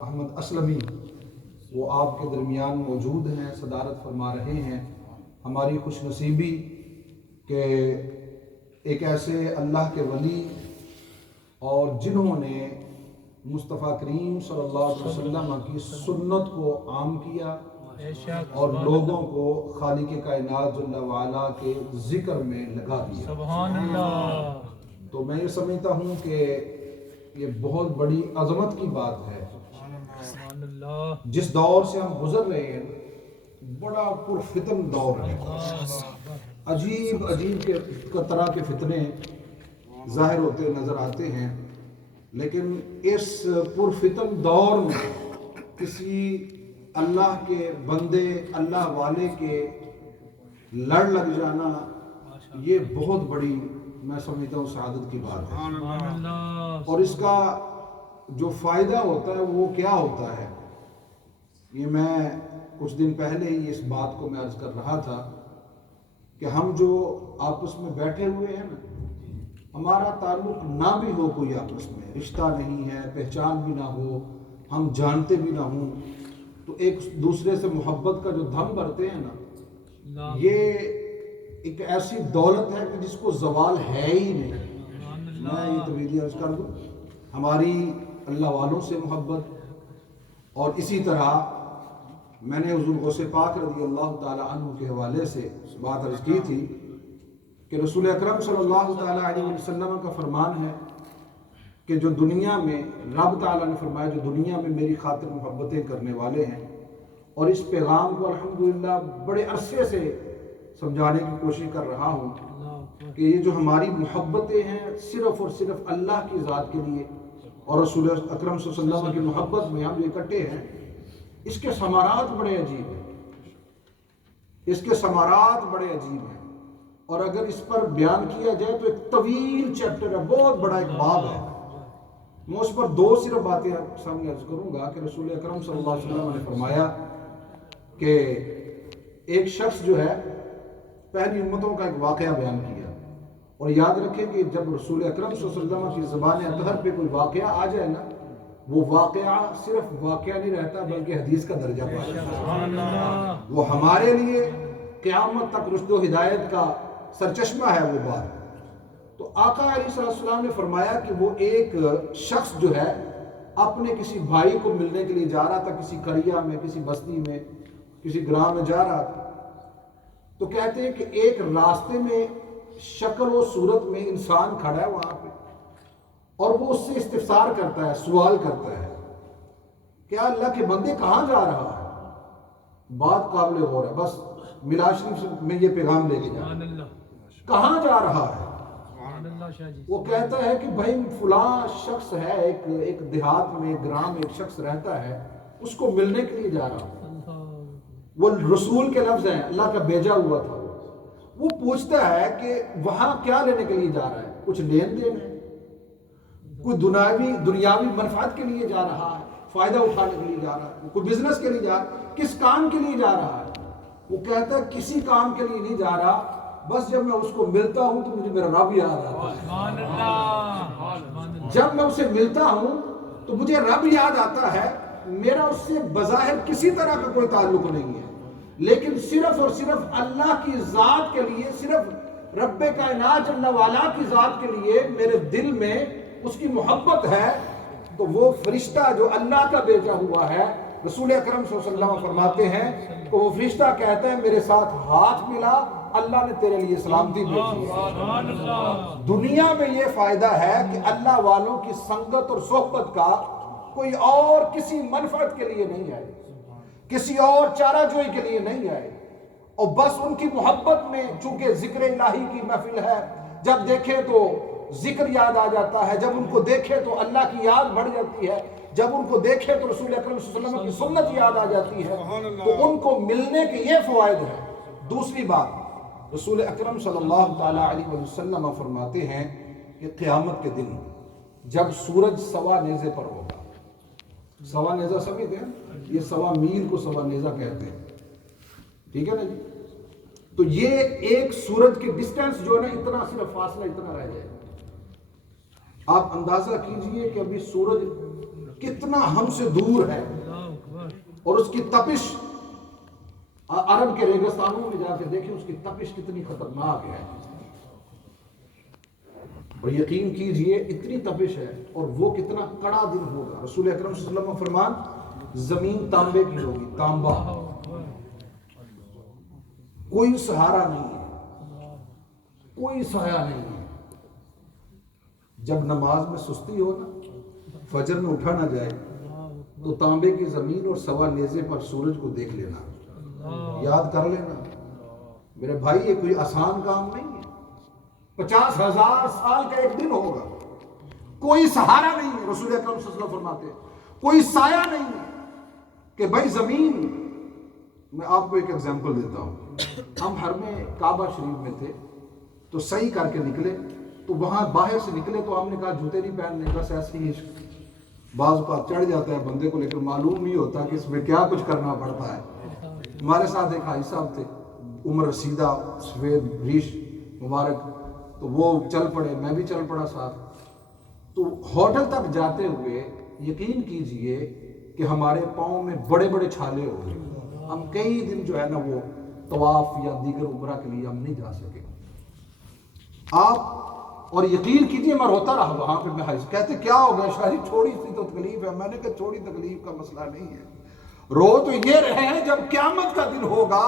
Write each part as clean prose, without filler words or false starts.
احمد اسلمی وہ آپ کے درمیان موجود ہیں، صدارت فرما رہے ہیں۔ ہماری خوش نصیبی کہ ایک ایسے اللہ کے ولی اور جنہوں نے مصطفیٰ کریم صلی اللہ علیہ وسلم کی سنت کو عام کیا اور لوگوں کو خالق کائنات جل وعلا کے ذکر میں لگا دیا۔ سبحان اللہ۔ تو میں یہ سمجھتا ہوں کہ یہ بہت بڑی عظمت کی بات ہے۔ جس دور سے ہم گزر رہے ہیں بڑا پرفتن دور ہے، عجیب طرح کے فتنے ظاہر ہوتے نظر آتے ہیں، لیکن اس پرفتن دور میں کسی اللہ کے بندے، اللہ والے کے لڑ لگ جانا یہ بہت بڑی میں سمجھتا ہوں سعادت کی بات ہے۔ اور اس کا جو فائدہ ہوتا ہے وہ کیا ہوتا ہے، یہ میں کچھ دن پہلے ہی اس بات کو میں عرض کر رہا تھا کہ ہم جو آپس میں بیٹھے ہوئے ہیں نا، ہمارا تعلق نہ بھی ہو کوئی آپس میں، رشتہ نہیں ہے، پہچان بھی نہ ہو، ہم جانتے بھی نہ ہوں، تو ایک دوسرے سے محبت کا جو دھم بھرتے ہیں نا، یہ ایک ایسی دولت ہے کہ جس کو زوال ہے ہی نہیں۔ میں یہ طویلی عرض کر دوں، ہماری اللہ والوں سے محبت، اور اسی طرح میں نے حضور غوث پاک رضی اللہ تعالی عنہ کے حوالے سے بات عرض کی تھی کہ رسول اکرم صلی اللہ تعالی علیہ وسلم کا فرمان ہے کہ جو دنیا میں رب تعالیٰ نے فرمایا جو دنیا میں میری خاطر محبتیں کرنے والے ہیں، اور اس پیغام کو الحمدللہ بڑے عرصے سے سمجھانے کی کوشش کر رہا ہوں کہ یہ جو ہماری محبتیں ہیں صرف اور صرف اللہ کی ذات کے لیے اور رسول اکرم صلی اللہ علیہ وسلم کی محبت میں ہم جو اکٹھے ہیں، اس کے ثمرات بڑے عجیب ہیں، اس کے ثمرات بڑے عجیب ہیں، اور اگر اس پر بیان کیا جائے تو ایک طویل چیپٹر ہے، بہت بڑا ایک باب ہے۔ میں اس پر دو صرف باتیں آپ سامنے عرض کروں گا کہ رسول اکرم صلی اللہ علیہ وسلم نے فرمایا کہ ایک شخص جو ہے پہلی امتوں کا ایک واقعہ بیان کیا، اور یاد رکھیں کہ جب رسول اکرم صلی اللہ علیہ وسلم کی زبان اطہر پہ کوئی واقعہ آ جائے نا، وہ واقعہ صرف واقعہ نہیں رہتا بلکہ حدیث کا درجہ پاتا ہے۔ وہ ہمارے لیے قیامت تک رشد و ہدایت کا سرچشمہ ہے وہ بات۔ تو آقا علیہ السلام نے فرمایا کہ وہ ایک شخص جو ہے اپنے کسی بھائی کو ملنے کے لیے جا رہا تھا، کسی قریہ میں، کسی بستی میں، کسی گراں میں جا رہا تھا، تو کہتے ہیں کہ ایک راستے میں شکل و صورت میں انسان کھڑا ہے وہاں پہ، اور وہ اس سے استفسار کرتا ہے، سوال کرتا ہے، کیا اللہ کے بندے کہاں جا رہا ہے؟ بات قابل غور ہے، بس ملا شریف میں یہ پیغام لے کے جا رہا ہے، کہاں جا رہا ہے؟ وہ کہتا ہے کہ بھائی فلاں شخص ہے، ایک دیہات میں، ایک گرام میں ایک شخص رہتا ہے، اس کو ملنے کے لیے جا رہا ہوں۔ وہ رسول کے لفظ ہیں، اللہ کا بھیجا ہوا تھا۔ وہ پوچھتا ہے کہ وہاں کیا لینے کے لیے جا رہا ہے؟ کچھ لین دین ہے، کوئی دنیاوی منفعت کے لیے جا رہا ہے، فائدہ اٹھانے کے لیے جا رہا ہے، کوئی بزنس کے لیے جا رہا ہے، کس کام کے لیے جا رہا ہے؟ وہ کہتا ہے کسی کام کے لیے نہیں جا رہا، بس جب میں اس کو ملتا ہوں تو مجھے میرا رب یاد آتا ہے۔ جب میں اسے ملتا ہوں تو مجھے رب یاد آتا ہے۔ میرا اس سے بظاہر کسی طرح کا کوئی تعلق نہیں ہے، لیکن صرف اور صرف اللہ کی ذات کے لیے، صرف رب کائنات جل وعلا کی ذات کے لیے میرے دل میں اس کی محبت ہے۔ تو وہ فرشتہ جو اللہ کا بھیجا ہوا ہے، رسول اکرم صلی اللہ علیہ وسلم فرماتے ہیں کہ وہ فرشتہ کہتا ہے میرے ساتھ ہاتھ ملا، اللہ نے تیرے لیے سلامتی بھیجی ہے۔ دنیا میں یہ فائدہ ہے کہ اللہ والوں کی سنگت اور صحبت کا کوئی اور کسی منفعت کے لیے نہیں آئے، کسی اور چارہ جوئی کے لیے نہیں آئے، اور بس ان کی محبت میں، چونکہ ذکر الہی کی محفل ہے، جب دیکھے تو ذکر یاد آ جاتا ہے، جب ان کو دیکھے تو اللہ کی یاد بڑھ جاتی ہے، جب ان کو دیکھے تو رسول اکرم صلی اللہ علیہ وسلم کی سنت یاد آ جاتی ہے، تو ان کو ملنے کے یہ فوائد ہیں۔ دوسری بات، رسول اکرم صلی اللہ تعالی علیہ وسلم فرماتے ہیں کہ قیامت کے دن جب سورج سوا نیزے پر ہوگا، سوا نیزہ سمجھتے ہیں، یہ سوا میل کو سوا نیزہ کہتے ہیں، ٹھیک ہے نا جی؟ تو یہ ایک سورج کی ڈسٹینس جو ہے نا، اتنا صرف فاصلہ اتنا رہ جائے، آپ اندازہ کیجئے کہ ابھی سورج کتنا ہم سے دور ہے، اور اس کی تپش عرب کے ریگستانوں میں جا کے دیکھیں اس کی تپش کتنی خطرناک ہے، اور یقین کیجئے اتنی تپش ہے، اور وہ کتنا کڑا دن ہوگا۔ رسول اکرم صلی اللہ علیہ وسلم فرمان زمین تانبے کی ہوگی، تانبا، کوئی سہارا نہیں ہے، کوئی سایہ نہیں ہے۔ جب نماز میں سستی ہو نا، فجر میں اٹھا نہ جائے، تو تانبے کی زمین اور سوا نیزے پر سورج کو دیکھ لینا، یاد کر لینا۔ میرے بھائی یہ کوئی آسان کام نہیں ہے، 50,000 سال کا ایک دن ہوگا، کوئی سہارا نہیں ہے۔ رسول اکرم صلی اللہ علیہ وسلم فرماتے ہیں کوئی سایہ نہیں ہے کہ بھائی زمین۔ میں آپ کو ایک ایگزامپل دیتا ہوں، ہم حرم کعبہ شریف میں تھے تو صحیح کر کے نکلے، تو وہاں باہر سے نکلے تو ہم نے کہا جوتے نہیں پہننے، بس ایسے ہی بعض اوقات چڑھ جاتا ہے بندے کو، لیکن معلوم نہیں ہوتا کہ اس میں کیا کچھ کرنا پڑتا ہے۔ ہمارے ساتھ ایک حاجی صاحب تھے، عمر رسیدہ، سفید ریش مبارک، تو وہ چل پڑے، میں بھی چل پڑا ساتھ۔ تو ہوٹل تک جاتے ہوئے یقین کیجئے کہ ہمارے پاؤں میں بڑے بڑے چھالے ہو گئے، ہم کئی دن جو ہے نا وہ طواف یا دیگر عمرہ کے لیے ہم نہیں جا سکے۔ آپ اور یقین کیجئے میں روتا رہا وہاں پہ، میں کہتے کیا ہو گیا شاہ جی؟ چھوڑی سی تو تکلیف ہے۔ میں نے کہا چھوڑی تکلیف کا مسئلہ نہیں ہے، رو تو یہ رہے ہیں جب قیامت کا دن ہوگا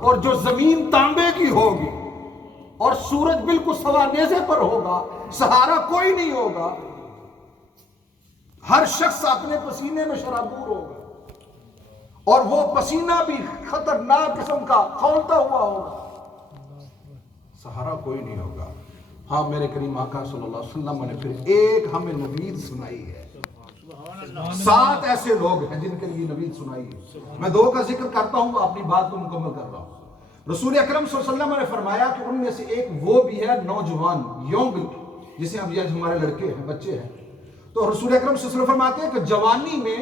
اور جو زمین تانبے کی ہوگی اور سورج بالکل سوا نیزے پر ہوگا، سہارا کوئی نہیں ہوگا، ہر شخص اپنے پسینے میں شرابور ہوگا، اور وہ پسینہ بھی خطرناک قسم کا کھولتا ہوا ہوگا، سہارا کوئی نہیں ہوگا۔ ہاں میرے کریم آقا صلی اللہ علیہ وسلم نے پھر ایک ہمیں نوید سنائی ہے، 7 ایسے لوگ ہیں جن کے لیے نوید سنائی ہے۔ میں 2 کا ذکر کرتا ہوں، اپنی بات کو مکمل کر رہا ہوں۔ رسول اکرم صلی اللہ علیہ وسلم نے فرمایا کہ ان میں سے ایک وہ بھی ہے نوجوان، یونگ، جسے ہم یہ ہمارے لڑکے ہیں، بچے ہیں، تو رسول اکرم صلی اللہ علیہ وسلم فرماتے ہیں کہ جوانی میں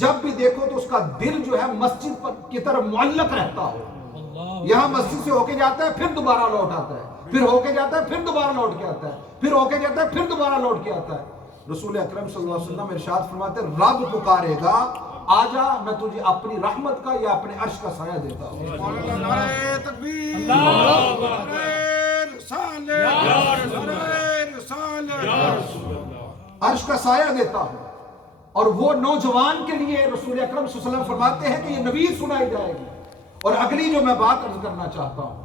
جب بھی دیکھو تو اس کا دل جو ہے مسجد کی طرف معلق رہتا ہو، یہاں مسجد سے ہو کے جاتا ہے پھر دوبارہ لوٹ آتا ہے، پھر ہو کے جاتا ہے پھر دوبارہ لوٹ کے آتا ہے، پھر ہو کے جاتا ہے پھر دوبارہ لوٹ کے آتا ہے۔ رسول اکرم صلی اللہ علیہ وسلم ارشاد فرماتے ہیں رب پکارے گا آجا میں تجھے اپنی رحمت کا یا اپنے عرش کا سایہ دیتا ہوں۔ نعرہ تکبیر، نعرہ رسالت، نعرہ رسالت، عرش کا سایہ دیتا ہوں۔ اور وہ نوجوان کے لیے رسول اکرم صلی اللہ علیہ وسلم فرماتے ہیں کہ یہ نوید سنائی جائے گی۔ اور اگلی جو میں بات عرض کرنا چاہتا ہوں،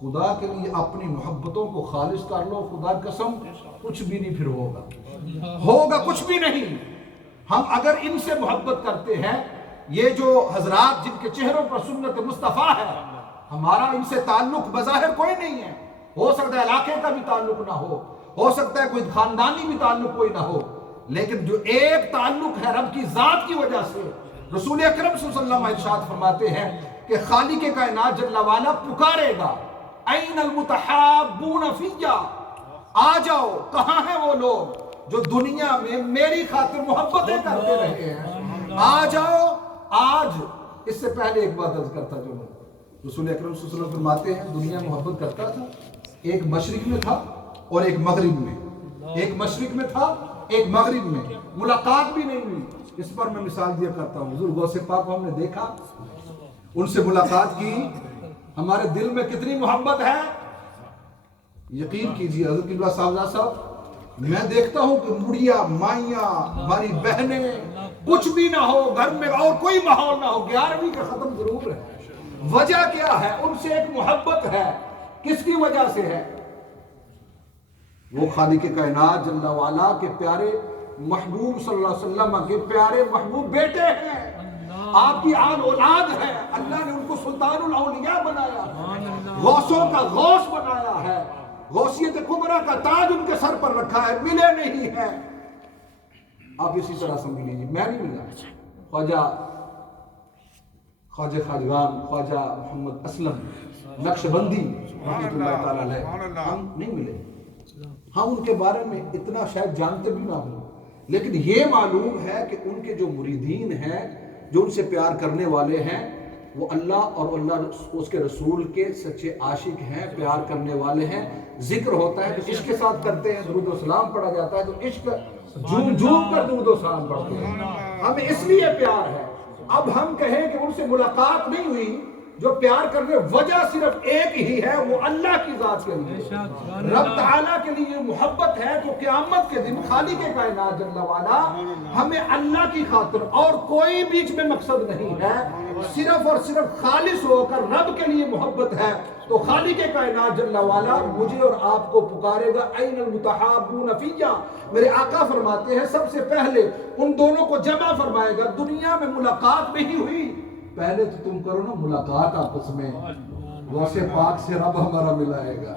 خدا کے لیے اپنی محبتوں کو خالص کر لو، خدا قسم کچھ بھی نہیں پھر ہوگا کچھ بھی نہیں۔ ہم اگر ان سے محبت کرتے ہیں، یہ جو حضرات جن کے چہروں پر سنت مصطفیٰ ہے، ہمارا ان سے تعلق بظاہر کوئی نہیں ہے، ہو سکتا ہے علاقے کا بھی تعلق نہ ہو سکتا ہے کوئی خاندانی بھی تعلق کوئی نہ ہو، لیکن جو ایک تعلق ہے رب کی ذات کی وجہ سے، رسول اکرم صلی اللہ علیہ وسلم ارشاد فرماتے ہیں کہ خالق کائنات جل وعلا پکارے گا این المتحابون فیّا، آ جاؤ، کہاں ہیں وہ لوگ جو دنیا میں میری خاطر محبتیں کرتے رہے ہیں، آ جاؤ آج۔ اس سے پہلے ایک بات عرض کرتا جو رسول اکرم صلی اللہ علیہ وسلم فرماتے ہیں دنیا محبت کرتا تھا، ایک مشرق میں تھا اور ایک مغرب میں، ایک مشرق میں تھا ایک مغرب میں، ملاقات بھی نہیں ہوئی۔ اس پر میں مثال دیا کرتا ہوں، حضور غوث پاک کو ہم نے دیکھا، ان سے ملاقات کی، ہمارے دل میں کتنی محبت ہے۔ یقین کیجیے حضرت قبلہ صاحبزادہ صاحب، میں دیکھتا ہوں کہ مڑیاں مائیاں ہماری بہنیں کچھ بھی نہ ہو، گھر میں اور کوئی ماحول نہ ہو، 11ویں کا ختم ضرور ہے، وجہ کیا ہے؟ ان سے ایک محبت ہے، کس کی وجہ سے ہے؟ وہ خالق کائنات جل وعلا کے پیارے محبوب صلی اللہ علیہ وسلم کے پیارے محبوب بیٹے ہیں، آپ کی آل اولاد ہے، اللہ نے ان کو سلطان الاولیاء بنایا ہے، غوثوں کا غوث بنایا ہے، غوثیت کبریٰ کا تاج ان کے سر پر رکھا ہے، ملے نہیں ہیں۔ آپ اسی طرح سمجھ لیجیے، میں نہیں ملا، خواجہ خواجگان خواجہ محمد اسلم نقشبندی رحمۃ اللہ تعالیٰ علیہ، ہم نہیں ملے، ہم ان کے بارے میں اتنا شاید جانتے بھی نہ ہوں، لیکن یہ معلوم ہے کہ ان کے جو مریدین ہیں، جو ان سے پیار کرنے والے ہیں، وہ اللہ اور اللہ اس کے رسول کے سچے عاشق ہیں، پیار کرنے والے ہیں۔ ذکر ہوتا ہے تو عشق کے ساتھ کرتے ہیں، درود و سلام پڑھا جاتا ہے تو عشق جھوم جھوم کر درود و سلام پڑھتے ہیں. ہمیں اس لیے پیار ہے. اب ہم کہیں کہ ان سے ملاقات نہیں ہوئی، جو پیار کرنے وجہ صرف ایک ہی ہے، وہ اللہ کی ذات کے لیے. رب تعالیٰ کے لیے محبت ہے تو قیامت کے دن خالق کائنات جل وعلا ہمیں اللہ کی خاطر، اور کوئی بیچ میں مقصد نہیں ہے، صرف اور صرف خالص ہو کر رب کے لیے محبت ہے، تو خالق کائنات جل وعلا مجھے اور آپ کو پکارے گا این المتحابون فیہ. میرے آقا فرماتے ہیں سب سے پہلے ان دونوں کو جمع فرمائے گا. دنیا میں ملاقات نہیں ہوئی، پہلے تو تم کرو نا ملاقات آپس میں، غوث پاک سے رب ہمارا ملائے گا.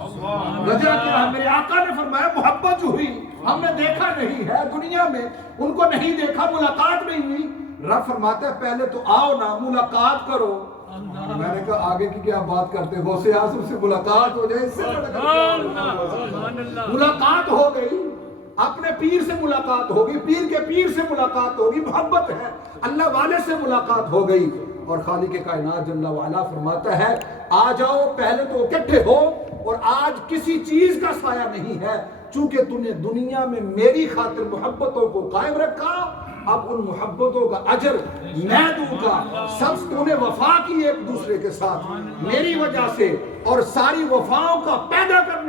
وجہ کیا ہے؟ میرے آقا نے فرمایا محبت جو ہوئی ہم نے دیکھا نہیں ہے دنیا میں، ان کو نہیں دیکھا، ملاقات نہیں ہوئی. رب فرماتا ہے پہلے تو آؤ نا ملاقات کرو. میں نے کہا آگے کی کیا بات کرتے، غوث اعظم سے ملاقات ہو جائے، اس سے ملاقات ہو گئی، اپنے پیر سے ملاقات ہوگی، پیر کے پیر سے ملاقات ہوگی، محبت ہے، اللہ والے سے ملاقات ہو گئی. اور خالق کائنات جل وعلا فرماتا ہے آ جاؤ، پہلے تو اکٹھے ہو. اور آج کسی چیز کا سایہ نہیں ہے، چونکہ تم نے دنیا میں میری خاطر محبتوں کو قائم رکھا، اب ان محبتوں کا اجر میں دوں گا. سب تو نے وفا کی ایک دوسرے کے ساتھ میری وجہ سے، اور ساری وفاؤں کا پیدا کرنے